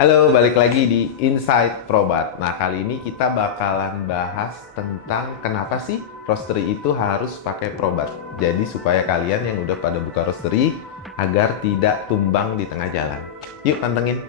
Halo, balik lagi di Inside Probat. Nah, kali ini kita bakalan bahas tentang kenapa sih roastery itu harus pakai Probat. Jadi supaya kalian yang udah pada buka roastery agar tidak tumbang di tengah jalan. Yuk, pantengin.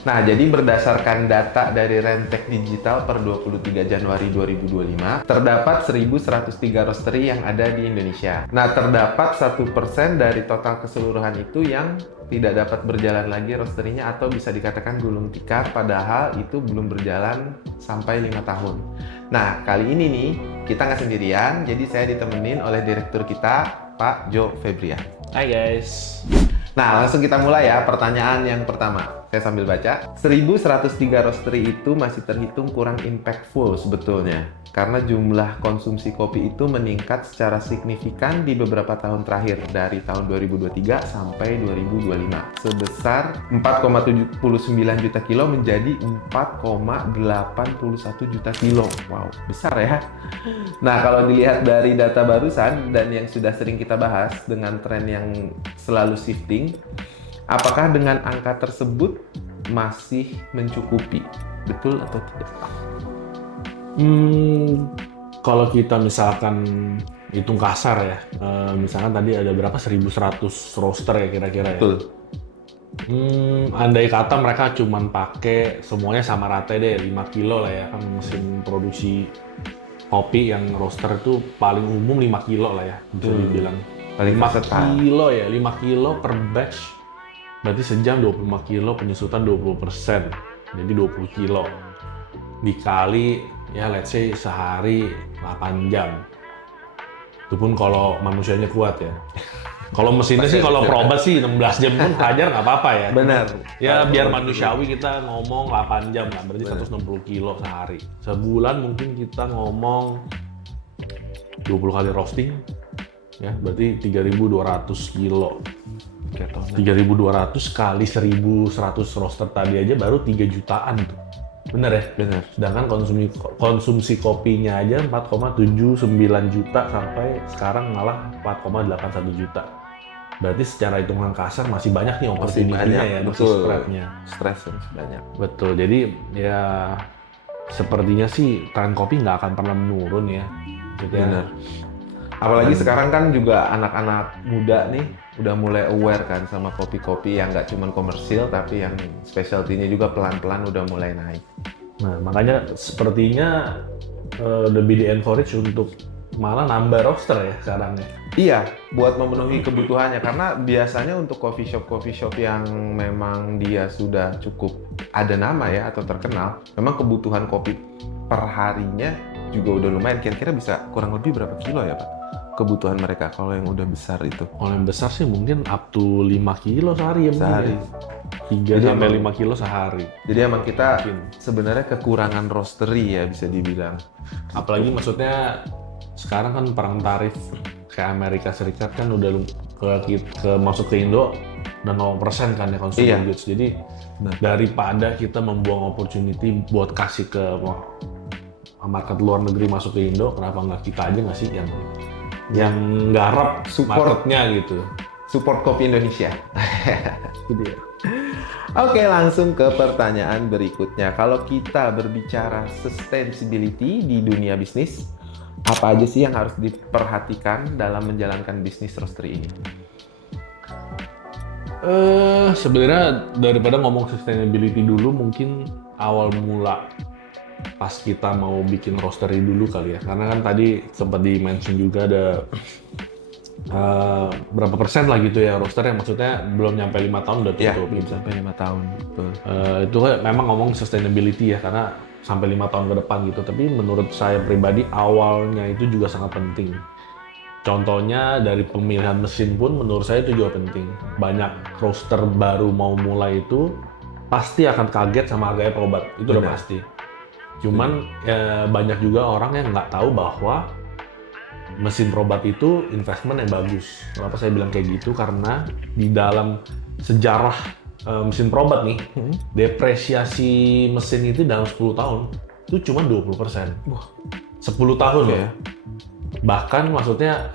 Nah, jadi berdasarkan data dari Rentek Digital per 23 Januari 2025, terdapat 1.103 roastery yang ada di Indonesia. Nah, terdapat 1% dari total keseluruhan itu yang tidak dapat berjalan lagi roastery-nya atau bisa dikatakan gulung tikar, padahal itu belum berjalan sampai 5 tahun. Nah, kali ini nih, kita nggak sendirian, jadi saya ditemenin oleh direktur kita, Pak Jo Febrian. Hai guys. Nah, langsung kita mulai ya. Pertanyaan yang pertama. Saya sambil baca. 1.103 roastery itu masih terhitung kurang impactful sebetulnya. Karena jumlah konsumsi kopi itu meningkat secara signifikan di beberapa tahun terakhir. Dari tahun 2023 sampai 2025. Sebesar 4,79 juta kilo menjadi 4,81 juta kilo. Wow, besar ya. Nah, kalau dilihat dari data barusan dan yang sudah sering kita bahas dengan tren yang selalu shifting, apakah dengan angka tersebut masih mencukupi? Betul atau tidak? Kalau kita misalkan hitung kasar ya, misalkan tadi ada berapa? 1.100 roaster ya kira-kira ya. Betul. Andai kata mereka cuma pakai semuanya sama rata deh, 5 kilo lah ya, kan mesin produksi kopi yang roaster itu paling umum 5 kilo lah ya, bisa dibilang. Paling 5 versatile. kilo ya, 5 kilo per batch. Berarti sejam 25 kilo, penyusutan 20%. Jadi 20 kilo. Dikali, ya let's say sehari 8 jam. Itu pun kalau manusianya kuat ya. Kalau mesinnya sih, kalau Probat sih 16 jam pun hajar nggak apa-apa ya. Benar. Ya biar manusiawi kita ngomong 8 jam lah, berarti 160 kilo sehari. Sebulan mungkin kita ngomong 20 kali roasting, ya berarti 3.200 kilo. 3.200 kali 1.100 roaster tadi aja baru 3 jutaan tuh. Bener ya? Benar. Sedangkan konsumsi kopinya aja 4,79 juta sampai sekarang malah 4,81 juta. Berarti secara hitungan kasar masih banyak nih Masih opportunity-nya banyak, ya, masih betul. spread-nya. Stres masih banyak. Betul, jadi ya sepertinya sih tren kopi nggak akan pernah menurun ya. Maksudnya, Benar. Apalagi sekarang kan juga anak-anak muda nih udah mulai aware kan sama kopi-kopi yang nggak cuma komersil tapi yang specialty-nya juga pelan-pelan udah mulai naik. Nah, makanya sepertinya lebih di-encourage untuk malah nambah roaster ya sekarang ya. Iya, buat memenuhi kebutuhannya karena biasanya untuk coffee shop yang memang dia sudah cukup ada nama ya atau terkenal, memang kebutuhan kopi per harinya juga udah lumayan. Kira-kira bisa kurang lebih berapa kilo ya, Pak? Kebutuhan mereka kalau yang udah besar itu. Kalau yang besar sih mungkin up to 5 kilo sehari ya. Sehari. Mungkin ya. 3 Jadi sampai emang- 5 kilo sehari. Jadi emang kita Mungkin. sebenarnya kekurangan roastery ya bisa dibilang. Apalagi maksudnya sekarang kan perang tarif kayak Amerika Serikat kan udah masuk ke Indo dan 0% kan ya consumer Iya. goods. Jadi Nah. daripada kita membuang opportunity buat kasih ke market luar negeri masuk ke Indo, kenapa nggak kita aja nggak sih yang garap Support. marketnya gitu. Support kopi Indonesia. Itu dia. Oke, langsung ke pertanyaan berikutnya. Kalau kita berbicara sustainability di dunia bisnis, apa aja sih yang harus diperhatikan dalam menjalankan bisnis roastery ini? Sebenarnya daripada ngomong sustainability dulu, mungkin awal mula pas kita mau bikin roastery dulu kali ya. Karena kan tadi sempat di-mention juga ada berapa persen lah gitu ya roaster yang maksudnya belum nyampe 5 tahun udah Iya, tutup. belum sampai 5 tahun. Betul. Itu kan memang ngomong sustainability ya, karena sampai 5 tahun ke depan gitu. Tapi menurut saya pribadi awalnya itu juga sangat penting. Contohnya dari pemilihan mesin pun menurut saya itu juga penting. Banyak roaster baru mau mulai itu pasti akan kaget sama harganya Probat, itu udah Benar. pasti. Cuman banyak juga orang yang nggak tahu bahwa mesin Probat itu investment yang bagus. Kenapa saya bilang kayak gitu? Karena di dalam sejarah mesin Probat nih, depresiasi mesin itu dalam 10 tahun itu cuma 20%. Wah. 10 tahun Oke. ya. Bahkan maksudnya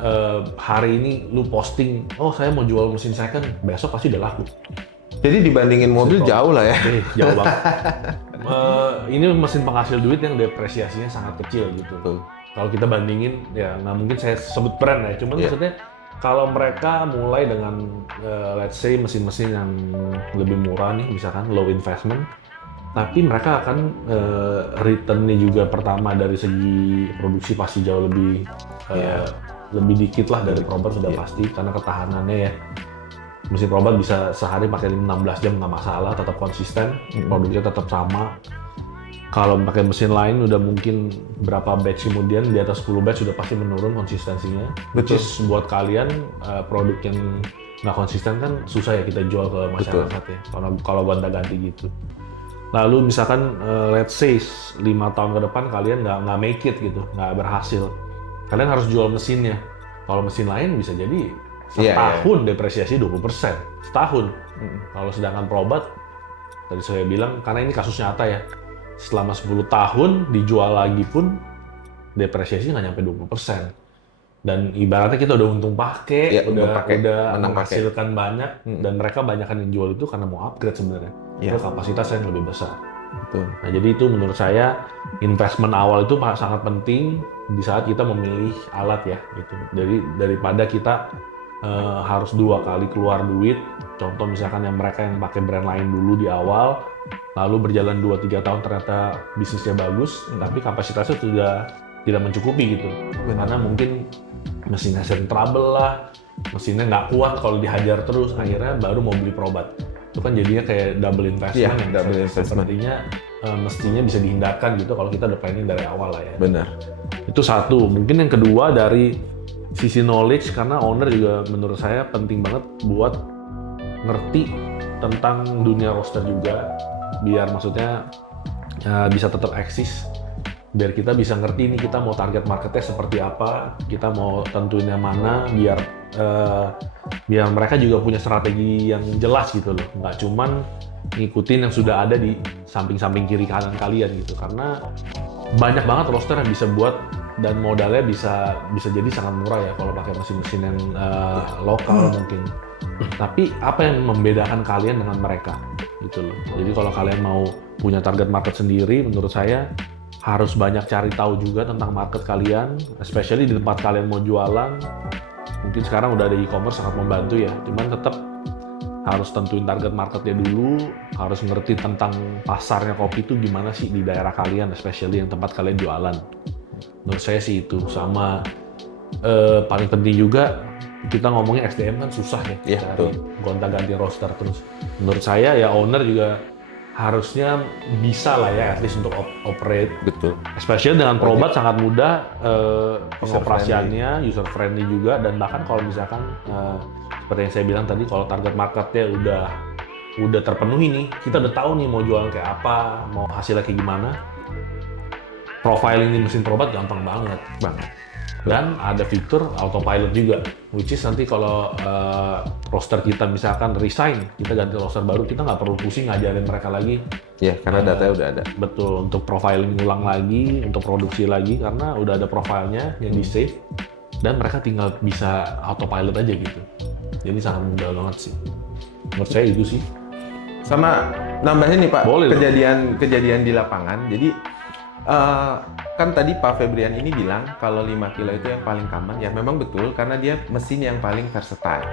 hari ini lu posting, oh saya mau jual mesin second, besok pasti udah laku. Jadi dibandingin mobil jauh lah ya. Jauh banget. Ini mesin penghasil duit yang depresiasinya sangat kecil gitu. Kalau kita bandingin, ya nggak mungkin saya sebut brand ya, cuman maksudnya kalau mereka mulai dengan let's say mesin-mesin yang lebih murah nih, misalkan low investment, tapi mereka akan returnnya juga pertama dari segi produksi pasti jauh lebih lebih dikit lah dari Probot sudah pasti, karena ketahanannya ya. Mesin Probot bisa sehari pakai 16 jam nggak masalah, tetap konsisten, produknya tetap sama. Kalau pakai mesin lain udah mungkin berapa batch kemudian di atas 10 batch sudah pasti menurun konsistensinya. Which is buat kalian produk yang nggak konsisten kan susah ya kita jual ke masyarakat ya. Kalau gonta-ganti gitu. Lalu misalkan let's say 5 tahun ke depan kalian nggak make it gitu, nggak berhasil. Kalian harus jual mesinnya. Kalau mesin lain bisa jadi setahun depresiasi 20%. Setahun. Kalau sedangkan Probot, tadi saya bilang, karena ini kasus nyata ya, selama 10 tahun dijual lagi pun depresiasi nggak nyampe 20%. Dan ibaratnya kita udah untung pakai, udah menghasilkan banyak, dan mereka banyak yang jual itu karena mau upgrade sebenarnya. Itu kapasitas yang lebih besar. Betul. Nah, jadi itu menurut saya investment awal itu sangat penting di saat kita memilih alat ya gitu. Jadi daripada kita harus 2 kali keluar duit, contoh misalkan yang mereka yang pakai brand lain dulu di awal, lalu berjalan 2-3 tahun ternyata bisnisnya bagus, tapi kapasitasnya sudah tidak mencukupi gitu. Karena mungkin mesinnya sering trouble lah, mesinnya nggak kuat kalau dihajar terus, akhirnya baru mau beli Probot. Itu kan jadinya kayak double investment yang sepertinya mestinya bisa dihindarkan gitu kalau kita udah planning dari awal lah ya. Benar. Itu satu. Mungkin yang kedua dari sisi knowledge, karena owner juga menurut saya penting banget buat ngerti tentang dunia roster juga, biar maksudnya bisa tetap eksis, biar kita bisa ngerti nih kita mau target marketnya seperti apa, kita mau tentuin yang mana, biar mereka juga punya strategi yang jelas gitu loh, nggak cuman ngikutin yang sudah ada di samping-samping kiri kanan kalian gitu, karena banyak banget roster yang bisa buat dan modalnya bisa jadi sangat murah ya kalau pakai mesin-mesin yang lokal mungkin. Tapi apa yang membedakan kalian dengan mereka gitu loh. Jadi kalau kalian mau punya target market sendiri, menurut saya harus banyak cari tahu juga tentang market kalian, especially di tempat kalian mau jualan. Mungkin sekarang udah ada e-commerce sangat membantu ya, cuman tetap harus tentuin target marketnya dulu, harus ngerti tentang pasarnya kopi itu gimana sih di daerah kalian, especially yang tempat kalian jualan. Menurut saya sih itu, sama paling penting juga kita ngomongin SDM kan susah ya, gonta-ganti roster terus. Menurut saya ya owner juga harusnya bisa lah ya at least untuk operate. Betul. Especially dengan Probot sangat mudah pengoperasiannya, user friendly juga, dan bahkan kalau misalkan seperti yang saya bilang tadi, kalau target marketnya udah terpenuhi nih, kita udah tahu nih mau jualan kayak apa, mau hasilnya kayak gimana. Profiling di mesin Probot gampang banget. Dan ada fitur autopilot juga, which is nanti kalau roster kita misalkan resign, kita ganti roster baru, kita nggak perlu pusing ngajarin mereka lagi. Ya, karena datanya udah ada. Betul, untuk profiling ulang lagi, untuk produksi lagi, karena udah ada profilnya yang di save, dan mereka tinggal bisa autopilot aja gitu. Jadi sangat mudah banget sih. Menurut saya itu sih. Sama nambahin nih Pak, boleh kejadian di lapangan. Jadi kan tadi Pak Febrian ini bilang kalau 5 kilo itu yang paling aman. Ya memang betul, karena dia mesin yang paling versatile.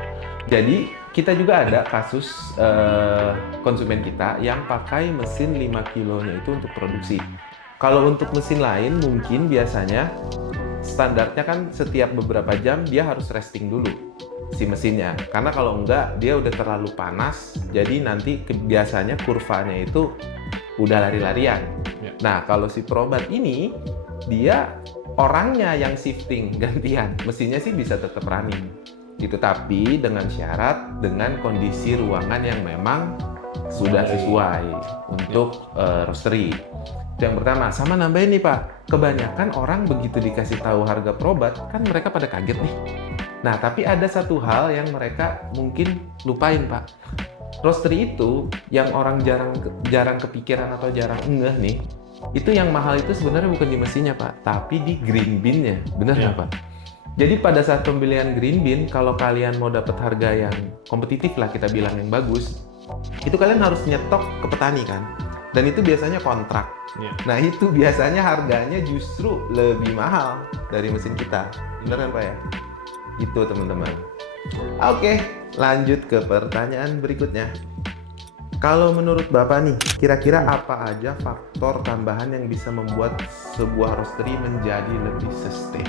Jadi kita juga ada kasus konsumen kita yang pakai mesin 5 kilonya itu untuk produksi. Kalau untuk mesin lain mungkin biasanya standarnya kan setiap beberapa jam dia harus resting dulu si mesinnya. Karena kalau enggak dia udah terlalu panas, jadi nanti biasanya kurvanya itu udah lari-larian. Nah, kalau si Probot ini, dia orangnya yang shifting gantian. Mesinnya sih bisa tetap running. Gitu, tapi dengan syarat, dengan kondisi ruangan yang memang sudah sesuai untuk roastery. Itu yang pertama. Sama nambahin nih Pak, kebanyakan orang begitu dikasih tahu harga Probot, kan mereka pada kaget nih. Nah, tapi ada satu hal yang mereka mungkin lupain Pak. Roastery itu yang orang jarang kepikiran atau jarang ngeh nih, itu yang mahal itu sebenarnya bukan di mesinnya Pak, tapi di green bean-nya. Benar nggak Pak? Jadi pada saat pembelian green bean, kalau kalian mau dapat harga yang kompetitif lah kita bilang yang bagus, itu kalian harus nyetok ke petani kan. Dan itu biasanya kontrak. Iya. Nah itu biasanya harganya justru lebih mahal dari mesin kita. Bener kan Pak ya? Itu teman-teman. Oke, lanjut ke pertanyaan berikutnya. Kalau menurut Bapak nih, kira-kira apa aja faktor tambahan yang bisa membuat sebuah roastery menjadi lebih sustain?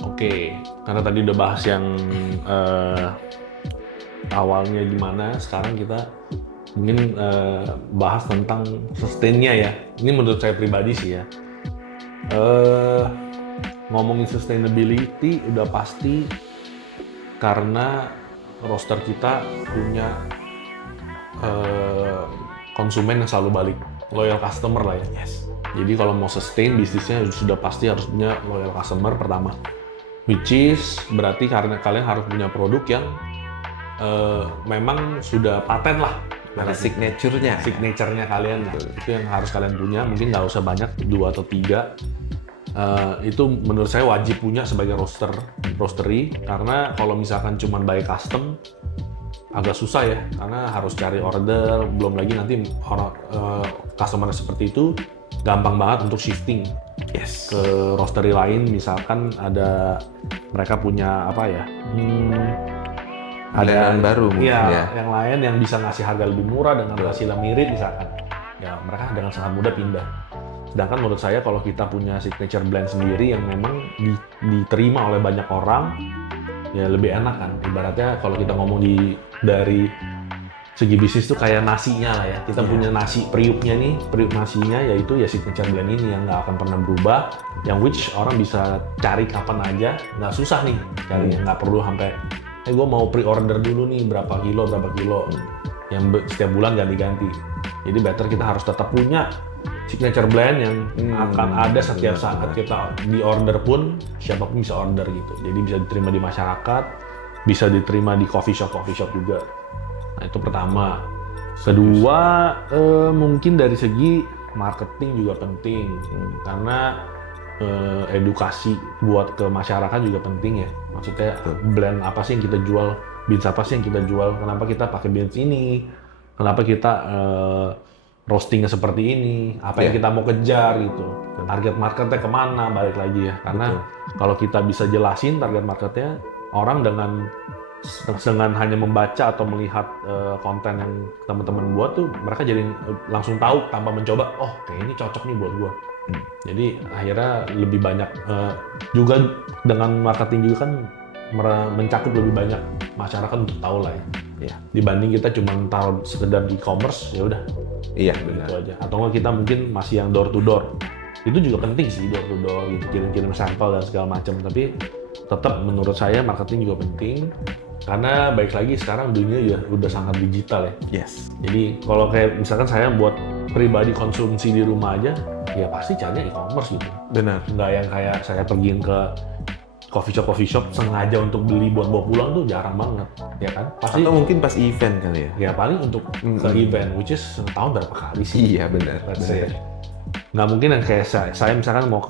Oke, karena tadi udah bahas yang awalnya gimana, sekarang kita mungkin bahas tentang sustain-nya ya. Ini menurut saya pribadi sih ya. Ngomongin sustainability udah pasti karena roaster kita punya konsumen yang selalu balik, loyal customer lah ya. Yes. Jadi kalau mau sustain bisnisnya sudah pasti harus punya loyal customer pertama. Which is berarti karena kalian harus punya produk yang memang sudah paten lah. Ada signature-nya. Signature-nya kalian. Nah, itu yang harus kalian punya. Mungkin nggak usah banyak, 2 atau 3. Itu menurut saya wajib punya sebagai roastery. Karena kalau misalkan cuma by custom, agak susah ya. Karena harus cari order. Belum lagi nanti customer seperti itu gampang banget untuk shifting. Yes. Ke roastery lain, misalkan ada mereka punya apa ya, Ada baru mungkin ya. yang lain yang bisa ngasih harga lebih murah dengan hasilnya mirip misalkan, ya mereka dengan sangat mudah pindah. Sedangkan menurut saya kalau kita punya signature blend sendiri yang memang diterima oleh banyak orang, ya lebih enak kan. Ibaratnya kalau kita ngomong dari segi bisnis tuh kayak nasinya lah ya. Kita punya nasi periuknya nih, periuk nasinya yaitu ya signature blend ini yang nggak akan pernah berubah, yang which orang bisa cari kapan aja, nggak susah nih carinya, nggak perlu sampai gue mau pre-order dulu nih berapa kilo, yang setiap bulan ganti-ganti. Jadi better kita harus tetap punya signature blend yang akan ada setiap saat kita di order pun siapapun bisa order gitu. Jadi bisa diterima di masyarakat, bisa diterima di coffee shop juga. Nah itu pertama. Kedua, mungkin dari segi marketing juga penting, karena edukasi buat ke masyarakat juga penting ya. Maksudnya blend apa sih yang kita jual, beans apa sih yang kita jual, kenapa kita pakai beans ini, kenapa kita roastingnya seperti ini, apa yang kita mau kejar gitu, target marketnya kemana, balik lagi ya. Karena kalau kita bisa jelasin target marketnya, orang dengan hanya membaca atau melihat konten yang teman-teman buat tuh, mereka jadi langsung tahu tanpa mencoba, oh kayak ini cocok nih buat gua. Jadi akhirnya lebih banyak juga dengan marketing juga kan mencakup lebih banyak masyarakat untuk tahu lah ya. Dibanding kita cuma taruh sekedar di e-commerce ya udah. Iya Gitu aja. Atau nggak kita mungkin masih yang door to door. Itu juga penting sih, door to door gitu, kirim-kirim sampel dan segala macam. Tapi tetap menurut saya marketing juga penting. Karena baik lagi sekarang dunia ya udah sangat digital ya. Yes. Jadi kalau kayak misalkan saya buat pribadi konsumsi di rumah aja, ya pasti carinya e-commerce gitu. Benar. Nggak yang kayak saya pergi ke coffee shop sengaja untuk beli buat bawa pulang tuh jarang banget, ya kan? Pasti. Atau mungkin pas event kali ya. Ya paling untuk ke event, which is setahun berapa kali sih? Iya benar. Let's say. Nggak mungkin yang kayak saya misalkan mau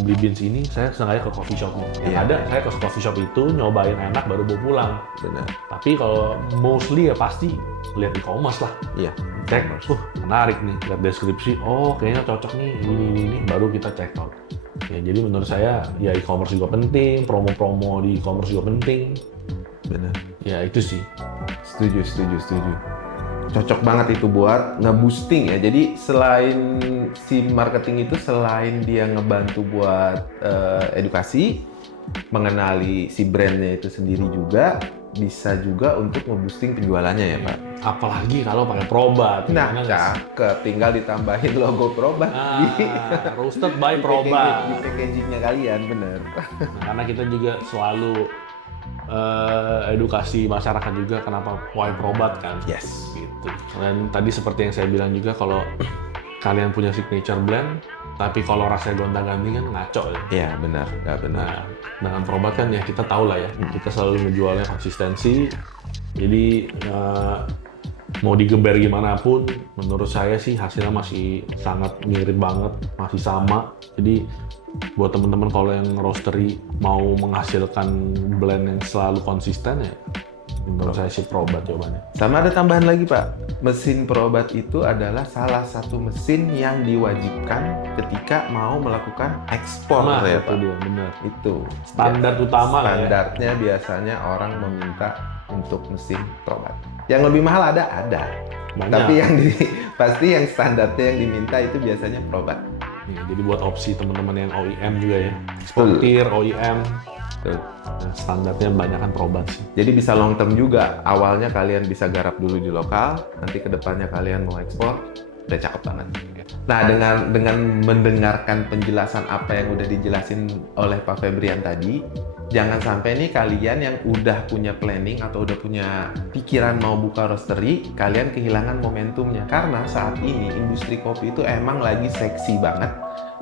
beli beans ini, saya sengaja ke coffee shopnya. Yang ada saya ke coffee shop itu nyobain enak baru bawa pulang. Benar. Tapi kalau mostly ya pasti lihat e-commerce lah. Iya. Cek, menarik nih, lihat deskripsi, oh kayaknya cocok nih, ini, baru kita check out. Ya jadi menurut saya ya e-commerce juga penting, promo-promo di e-commerce juga penting. Benar. Ya itu sih. Setuju. Cocok banget itu buat nge-boosting ya. Jadi selain si marketing itu, selain dia ngebantu buat edukasi, mengenali si brandnya itu sendiri juga, bisa juga untuk nge-boosting penjualannya ya Pak. Apalagi kalau pakai Probat. Nah, cakep. Tinggal ditambahin logo Probat roasted by Probat. Di packagingnya kalian, bener. Nah, karena kita juga selalu edukasi masyarakat juga kenapa why Probat kan. Yes. Gitu. Dan tadi seperti yang saya bilang juga, kalau kalian punya signature blend, tapi kalau rasanya gonta-ganti kan ngaco ya. Iya, benar. Nggak benar. Nah, dengan Probat kan ya kita tahu lah ya, kita selalu menjualnya konsistensi. Jadi mau digeber gimana pun, menurut saya sih hasilnya masih sangat mirip banget, masih sama. Jadi buat teman-teman kalau yang roastery mau menghasilkan blend yang selalu konsisten ya, menurut saya sih Probat jawabannya. Sama ada tambahan lagi Pak, mesin Probat itu adalah salah satu mesin yang diwajibkan ketika mau melakukan ekspor Nah, ya itu Pak. dia, benar. Itu Standar utama lah ya. standarnya biasanya orang meminta untuk mesin Probat. Yang lebih mahal ada, Banyak. tapi pasti yang standarnya yang diminta itu biasanya Probat. Ya, jadi buat opsi teman-teman yang OEM juga ya, eksportir, OEM, Tuh. nah, standarnya banyak kan Probat sih. Jadi bisa long term juga. Awalnya kalian bisa garap dulu di lokal, nanti kedepannya kalian mau ekspor, udah cakep banget. Nah, dengan mendengarkan penjelasan apa yang udah dijelasin oleh Pak Febrian tadi, jangan sampai nih kalian yang udah punya planning atau udah punya pikiran mau buka roastery, kalian kehilangan momentumnya. Karena saat ini industri kopi itu emang lagi seksi banget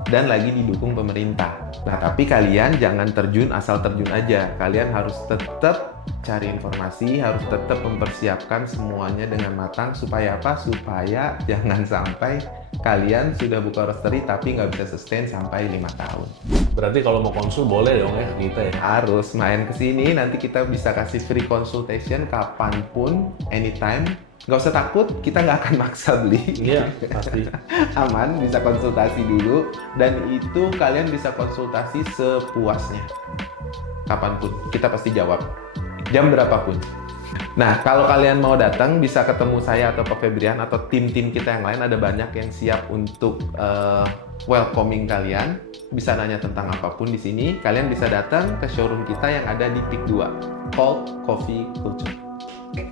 dan lagi didukung pemerintah. Nah, tapi kalian jangan terjun asal terjun aja. Kalian harus tetap cari informasi, harus tetap mempersiapkan semuanya dengan matang. Supaya apa? Supaya jangan sampai kalian sudah buka roastery tapi nggak bisa sustain sampai 5 tahun. Berarti kalau mau konsul boleh dong ya kita ya. Harus main ke sini, nanti kita bisa kasih free consultation kapanpun, anytime. Nggak usah takut, kita nggak akan maksa beli. Iya, pasti. Aman, bisa konsultasi dulu. Dan itu kalian bisa konsultasi sepuasnya. Kapanpun, kita pasti jawab. Jam berapapun. Nah, kalau kalian mau datang, bisa ketemu saya atau Pak Febrian atau tim-tim kita yang lain. Ada banyak yang siap untuk welcoming kalian. Bisa nanya tentang apapun di sini. Kalian bisa datang ke showroom kita yang ada di Peak 2, Cold Coffee Culture.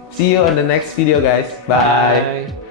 See you on the next video, guys. Bye.